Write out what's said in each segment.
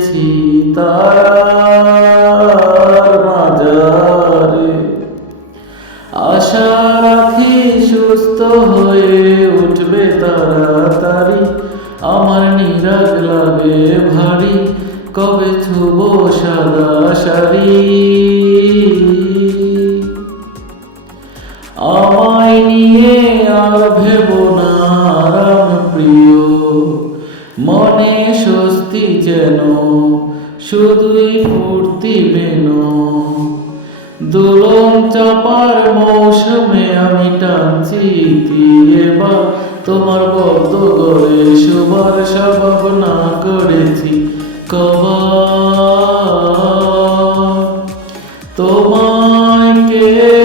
গেছি মাজারে। আশা সুস্থ হয়ে উঠবে তাড়াতাড়ি। আমার নিরাগ লাগে ভারী, কবে ছুব সাদা সারি আমায় নিয়ে যেন শুধুই ফুর্তি মেন দোলন চাপার মৌসুমে আমি টানছি বা তোমার বদ্ধ করে শুভার ভাবনা করেছি কবা তোমায় কে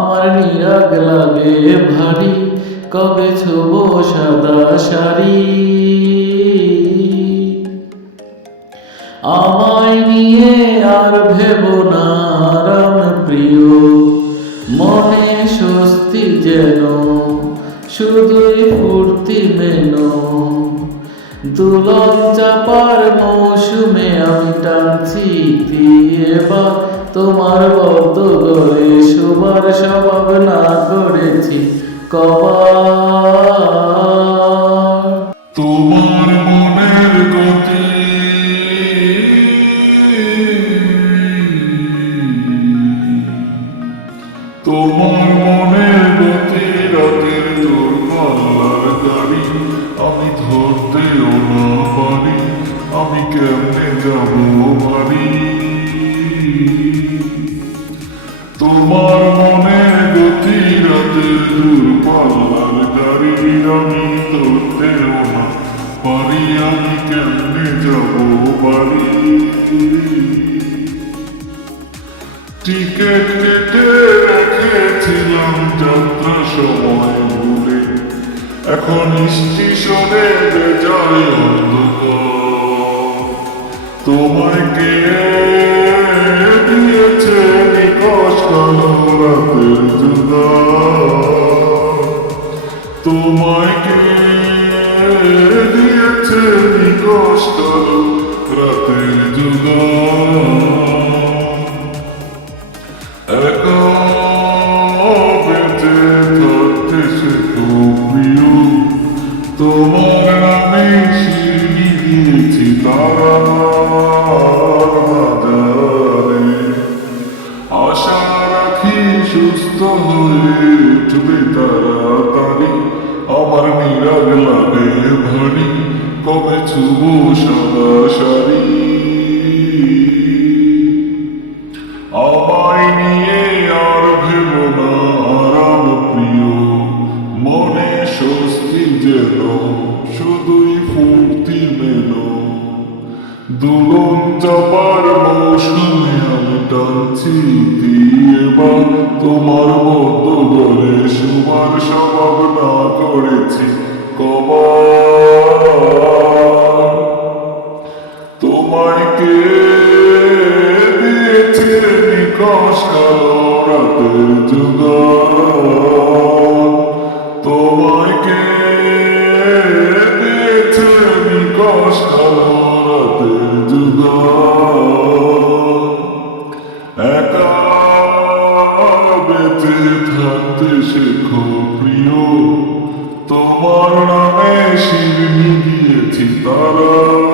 আমার নিরাগ লাগে ভারী, কবে ছোব সাদা শাড়ি? আমায় নিয়ে আর ভেব না আরাম প্রিয়। মনে স্বস্তি যেন, শুধুই ফুর্তি মেনো। দুলন চাপার মৌসুমে আমি টানছি, দিয়ে বা তোমার বদ্ধ করে শোবার স্বভাব না করেছি, কবার। তোমার মনের গতি। তোমার মনের গতি রাতের তোর পাল্লার গাড়ি, আমি ধরতেও না পারি, আমি কেমনে যাব বাড়ি তোমার মনের গতি রাতের দূর পাল্লার গাড়ি আমি ধরতেও না কেটে রেখেছিলাম যাত্রা সময় এখন স্টেশনে বেজায় তোমায় কে দিয়েছে নিকশ তোমায় দিয়েছে কালো রাতের যুগার একা বেঁচে থাকতে শেখো প্রিয়। তোমার সুস্থ হয়ে উঠবে তাড়াতাড়ি। আমার নিরাগ লাগে ভারী, কবে চুব সাদা শাড়ি? আমায় নিয়ে আর ভেব না, আরাম প্রিয়। মনে স্বস্তি যেন শুধুই ফুর্তি মেল। দুলন চাপার মৌসুমে আমি টানছি, দিয়ে তোমার মতো গলে সুমার না করেছি। তোমায় কে দিয়েছে নিকশ যুগান তোমায় কে দিয়েছে নিকশ থাকতে শেখো প্রিয়। তোমার নামে শিরনি দিয়েছি তারা।